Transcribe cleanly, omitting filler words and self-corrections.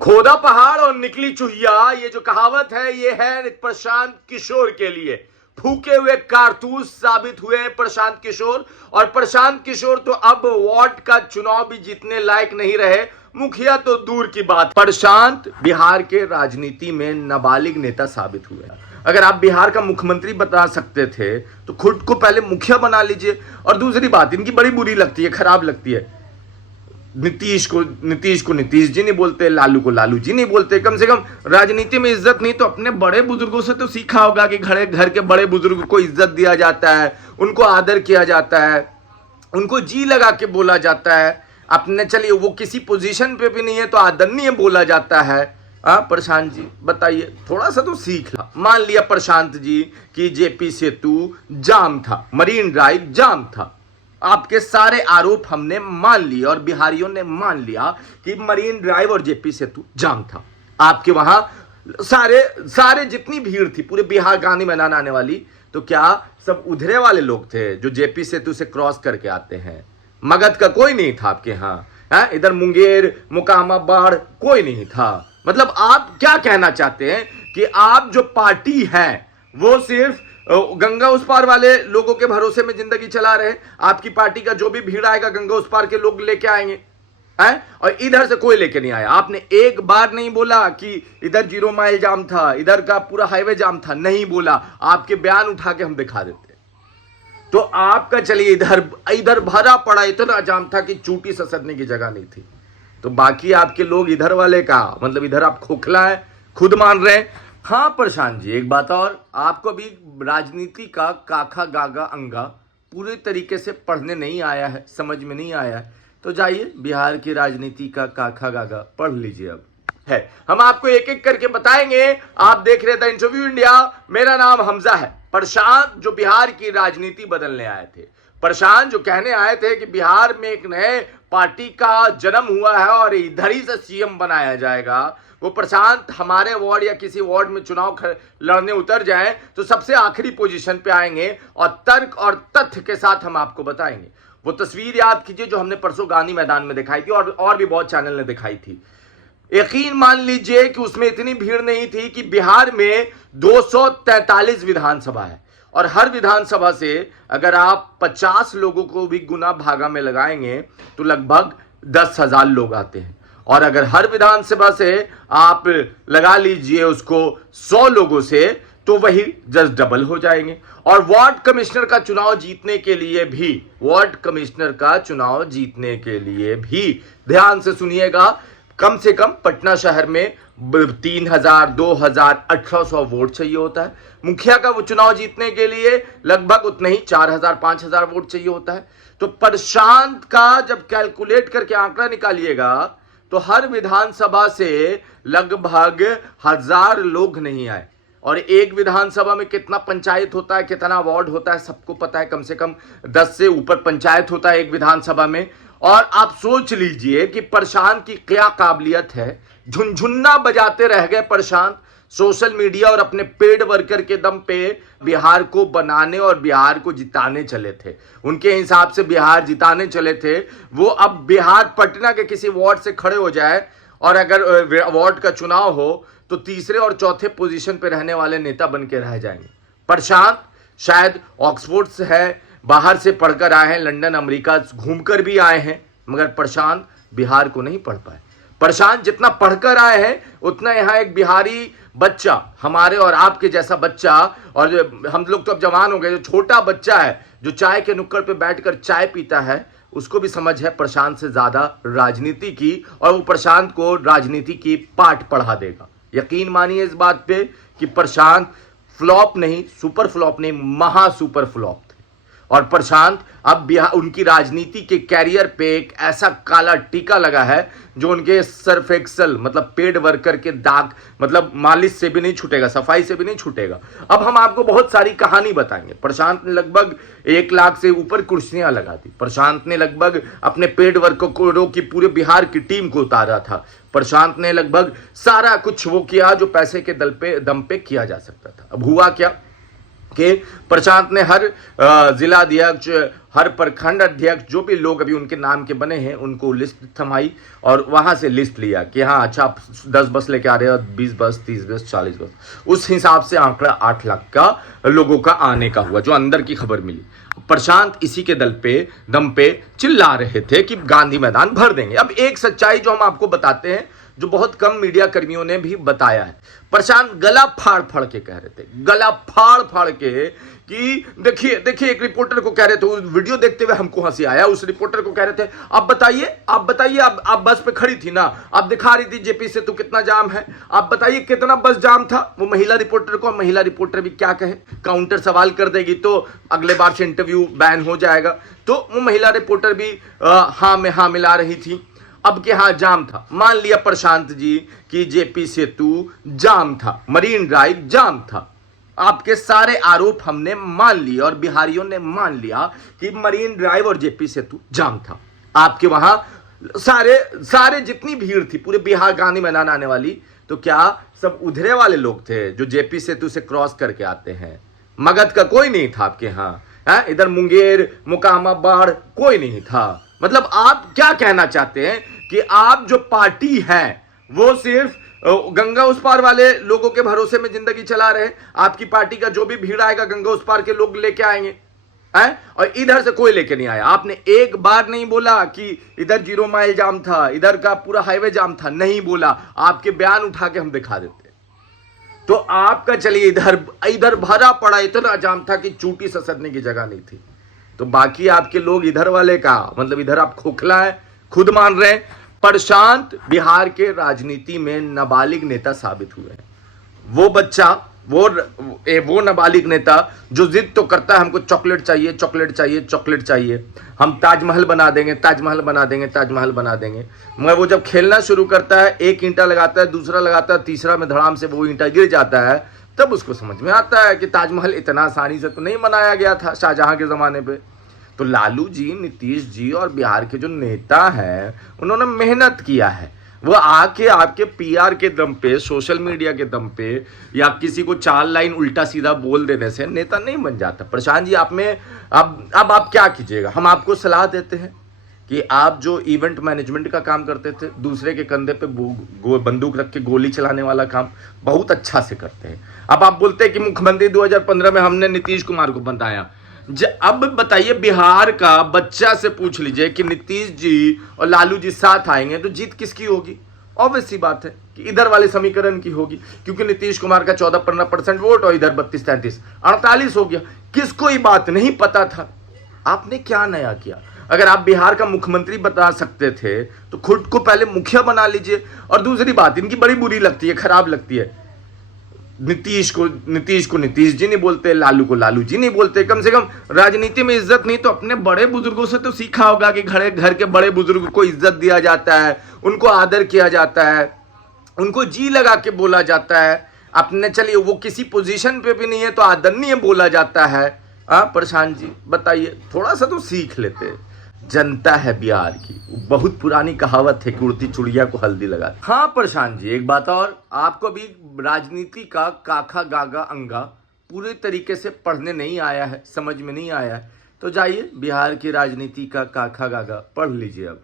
खोदा पहाड़ और निकली चुहिया, ये जो कहावत है ये है प्रशांत किशोर के लिए। फूके हुए कारतूस साबित हुए हैं प्रशांत किशोर, और प्रशांत किशोर तो अब वार्ड का चुनाव भी जीतने लायक नहीं रहे, मुखिया तो दूर की बात। प्रशांत बिहार के राजनीति में नाबालिग नेता साबित हुए। अगर आप बिहार का मुख्यमंत्री बना सकते थे तो खुद को पहले मुखिया बना लीजिए। और दूसरी बात इनकी बड़ी बुरी लगती है, खराब लगती है, नीतीश को नीतीश जी नहीं बोलते, लालू को लालू जी नहीं बोलते। कम से कम राजनीति में इज्जत नहीं तो अपने बड़े बुजुर्गों से तो सीखा होगा कि घर के बड़े बुजुर्ग को इज्जत दिया जाता है, उनको आदर किया जाता है, उनको जी लगा के बोला जाता है। अपने चलिए वो किसी पोजीशन पे भी नहीं है तो आदरणीय बोला जाता है। प्रशांत जी बताइए, थोड़ा सा तो सीख ला। मान लिया प्रशांत जी कि जेपी सेतु जाम था, मरीन ड्राइव जाम था, आपके सारे आरोप हमने मान लिए और बिहारियों ने मान लिया कि मरीन ड्राइव और जेपी सेतु जाम था। आपके वहां सारे जितनी भीड़ थी पूरे बिहार गांधी मैदान आने वाली, तो क्या सब उधरे वाले लोग थे जो जेपी सेतु से क्रॉस करके आते हैं? मगध का कोई नहीं था आपके यहाँ, इधर मुंगेर मोकामा बाढ़ कोई नहीं था। मतलब आप क्या कहना चाहते हैं कि आप जो पार्टी है वो सिर्फ गंगा उस पार वाले लोगों के भरोसे में जिंदगी चला रहे? आपकी पार्टी का जो भी भीड़ आएगा गंगा उस पार के लोग लेके आएंगे हैं, और इधर से कोई लेके नहीं आया। आपने एक बार नहीं बोला कि इधर 0 माइल जाम था, इधर का पूरा हाईवे जाम था, नहीं बोला। आपके बयान उठा के हम दिखा देते। तो आपका चलिए इधर भरा पड़ा इतना जाम था कि चूटी ससरने की जगह नहीं थी। तो बाकी आपके लोग इधर वाले का मतलब इधर आप खोखला है खुद मान रहे हैं। हाँ प्रशांत जी, एक बात और, आपको भी राजनीति का काखा गागा अंगा पूरे तरीके से पढ़ने नहीं आया है, समझ में नहीं आया है, तो जाइए बिहार की राजनीति का काखा गागा पढ़ लीजिए। अब है, हम आपको एक एक करके बताएंगे। आप देख रहे थे इंटरव्यू इंडिया, मेरा नाम हमजा है। प्रशांत जो बिहार की राजनीति बदलने आए थे, प्रशांत जो कहने आए थे कि बिहार में एक नए पार्टी का जन्म हुआ है और इधर ही से सीएम बनाया जाएगा, वो प्रशांत हमारे वार्ड या किसी वार्ड में चुनाव लड़ने उतर जाएं तो सबसे आखिरी पोजीशन पे आएंगे और तर्क और तथ्य के साथ हम आपको बताएंगे। वो तस्वीर याद कीजिए जो हमने परसों गांधी मैदान में दिखाई थी और भी बहुत चैनल ने दिखाई थी। यकीन मान लीजिए कि उसमें इतनी भीड़ नहीं थी कि बिहार में 243 विधानसभा है और हर विधानसभा से अगर आप 50 लोगों को भी गुना भागा में लगाएंगे तो लगभग 10,000 लोग आते हैं। और अगर हर विधानसभा से आप लगा लीजिए उसको 100 लोगों से, तो वही जस्ट डबल हो जाएंगे। और वार्ड कमिश्नर का चुनाव जीतने के लिए भी ध्यान से सुनिएगा, कम से कम पटना शहर में 3,000, 2,000, 1,800 वोट चाहिए होता है। मुखिया का वो चुनाव जीतने के लिए लगभग उतना ही 4,000, 5,000 वोट चाहिए होता है। तो प्रशांत का जब कैलकुलेट करके आंकड़ा निकालिएगा तो हर विधानसभा से लगभग 1,000 लोग नहीं आए। और एक विधानसभा में कितना पंचायत होता है, कितना वार्ड होता है, सबको पता है। कम से कम 10 से ऊपर पंचायत होता है एक विधानसभा में। और आप सोच लीजिए कि प्रशांत की क्या काबिलियत है, झुनझुन्ना बजाते रह गए प्रशांत सोशल मीडिया और अपने पेड वर्कर के दम पे बिहार को बनाने और बिहार को जिताने चले थे। उनके हिसाब से बिहार जिताने चले थे। वो अब बिहार पटना के किसी वार्ड से खड़े हो जाए और अगर वार्ड का चुनाव हो तो तीसरे और चौथे पोजीशन पे रहने वाले नेता बन के रह जाएंगे। प्रशांत शायद ऑक्सफोर्ड से है, बाहर से पढ़कर आए हैं, लंदन अमेरिका घूमकर भी आए हैं, मगर प्रशांत बिहार को नहीं पढ़ पाए। प्रशांत जितना पढ़कर आए हैं उतना यहाँ एक बिहारी बच्चा, हमारे और आपके जैसा बच्चा, और हम लोग तो अब जवान हो गए, जो छोटा बच्चा है जो चाय के नुक्कड़ पे बैठकर चाय पीता है, उसको भी समझ है प्रशांत से ज्यादा राजनीति की, और वो प्रशांत को राजनीति की पाठ पढ़ा देगा। यकीन मानिए इस बात पे कि प्रशांत फ्लॉप नहीं, सुपर फ्लॉप नहीं, महा सुपर फ्लॉप थे। और प्रशांत अब बिहार उनकी राजनीति के कैरियर पे एक ऐसा काला टीका लगा है जो उनके सर्फ एक्सल मतलब पेड वर्कर के दाग मतलब मालिश से भी नहीं छूटेगा, सफाई से भी नहीं छूटेगा। अब हम आपको बहुत सारी कहानी बताएंगे। प्रशांत ने लगभग 1 लाख से ऊपर कुर्सियां लगा दी। प्रशांत ने लगभग अपने पेड वर्करों की पूरे बिहार की टीम को उतारा था। प्रशांत ने लगभग सारा कुछ वो किया जो पैसे के दम पे किया जा सकता था। अब हुआ क्या? कि प्रशांत ने हर जिला अध्यक्ष, हर प्रखंड अध्यक्ष, जो भी लोग अभी उनके नाम के बने हैं, उनको लिस्ट थमाई और वहां से लिस्ट लिया कि हाँ अच्छा आप 10 बस लेके आ रहे हो, 20 बस, 30 बस, 40 बस। उस हिसाब से आंकड़ा 8 लाख का लोगों का आने का हुआ, जो अंदर की खबर मिली। प्रशांत इसी के दम पे चिल्ला रहे थे कि गांधी मैदान भर देंगे। अब एक सच्चाई जो हम आपको बताते हैं, जो बहुत कम मीडिया कर्मियों ने भी बताया है। प्रशांत गला फाड़ फाड़ के कह रहे थे, गला फाड़ फाड़ के, कि देखिए देखिए, एक रिपोर्टर को कह रहे थे, उस वीडियो देखते हुए हमको हंसी आया। उस रिपोर्टर को कह रहे थे आप बताइए आप बस पे खड़ी थी ना, आप दिखा रही थी जेपी सेतु कितना जाम है, आप बताइए कितना बस जाम था। वो महिला रिपोर्टर को, महिला रिपोर्टर भी क्या कहे, काउंटर सवाल कर देगी तो अगले बार से इंटरव्यू बैन हो जाएगा। तो वो महिला रिपोर्टर भी हाँ में हाँ मिला रही थी। अब के हाँ जाम था, मान लिया प्रशांत जी कि जेपी सेतु जाम था, मरीन ड्राइव जाम था। आपके सारे आरोप हमने मान लिए और बिहारियों ने मान लिया कि मरीन ड्राइव और जेपी सेतु जाम था। आपके वहां सारे जितनी भीड़ थी पूरे बिहार गांधी मैदान आने वाली, तो क्या सब उधरे वाले लोग थे जो जेपी सेतु से क्रॉस करके आते हैं? मगध का कोई नहीं था आपके यहाँ, इधर मुंगेर, मोकामा, बाढ़ कोई नहीं था। मतलब आप क्या कहना चाहते हैं कि आप जो पार्टी है वो सिर्फ गंगा उस पार वाले लोगों के भरोसे में जिंदगी चला रहे? आपकी पार्टी का जो भी भीड़ आएगा गंगा उस पार के लोग लेके आएंगे हैं, और इधर से कोई लेके नहीं आया। आपने एक बार नहीं बोला कि इधर 0 माइल जाम था, इधर का पूरा हाईवे जाम था, नहीं बोला। आपके बयान उठा के हम दिखा देते। तो आपका चलिए इधर भरा पड़ा इतना जाम था कि चूटी ससरने की जगह नहीं थी। तो बाकी आपके लोग इधर वाले का मतलब इधर आप खोखला है, खुद मान रहे हैं। प्रशांत बिहार के राजनीति में नाबालिग नेता साबित हुए हैं। वो बच्चा, वो नाबालिग नेता जो जिद तो करता है हमको चॉकलेट चाहिए, चॉकलेट चाहिए, चॉकलेट चाहिए, हम ताजमहल बना देंगे, ताजमहल बना देंगे, ताजमहल बना देंगे। मगर वो जब खेलना शुरू करता है, एक ईंटा लगाता है, दूसरा लगाता है, तीसरा में धड़ाम से वो ईंटा गिर जाता है, तब उसको समझ में आता है कि ताजमहल इतना आसानी से तो नहीं बनाया गया था शाहजहां के जमाने पे। तो लालू जी, नीतीश जी और बिहार के जो नेता हैं, उन्होंने मेहनत किया है। वो आके आपके पीआर के दम पे, सोशल मीडिया के दम पे, या किसी को 4 लाइन उल्टा सीधा बोल देने से नेता नहीं बन जाता। प्रशांत जी, आप में अब आप क्या कीजिएगा? हम आपको सलाह देते हैं कि आप जो इवेंट मैनेजमेंट का काम करते थे, दूसरे के कंधे पे बंदूक रख के गोली चलाने वाला काम बहुत अच्छा से करते हैं। अब आप बोलते हैं कि मुख्यमंत्री 2015 में हमने नीतीश कुमार को बनाया। अब बताइए, बिहार का बच्चा से पूछ लीजिए कि नीतीश जी और लालू जी साथ आएंगे तो जीत किसकी होगी? ऑब्वियस सी बात है कि इधर वाले समीकरण की होगी, क्योंकि नीतीश कुमार का 14-15% वोट और इधर 32-33, 48 हो गया। किसको ये बात नहीं पता था? आपने क्या नया किया? अगर आप बिहार का मुख्यमंत्री बता सकते थे तो खुद को पहले मुखिया बना लीजिए। और दूसरी बात, इनकी बड़ी बुरी लगती है, खराब लगती है, नीतीश को नीतीश जी नहीं बोलते, लालू को लालू जी नहीं बोलते। कम से कम राजनीति में इज्जत नहीं तो अपने बड़े बुजुर्गों से तो सीखा होगा कि घर के बड़े बुजुर्ग को इज्जत दिया जाता है, उनको आदर किया जाता है, उनको जी लगा के बोला जाता है। अपने चलिए वो किसी पोजीशन पे भी नहीं है तो आदरणीय बोला जाता है। प्रशांत जी बताइए, थोड़ा सा तो सीख लेते। जनता है बिहार की, बहुत पुरानी कहावत है कि उड़ती चुड़िया को हल्दी लगा। हाँ प्रशांत जी, एक बात और, आपको अभी राजनीति का काखा गागा अंगा पूरे तरीके से पढ़ने नहीं आया है, समझ में नहीं आया है, तो जाइए बिहार की राजनीति का काखा गागा पढ़ लीजिए अब।